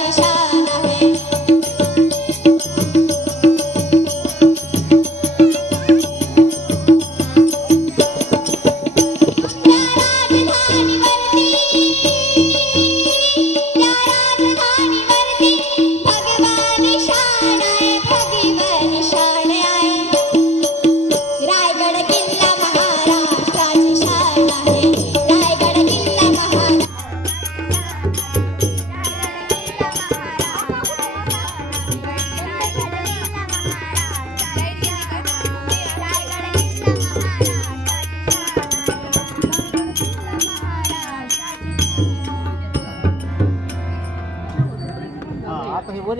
Tisha.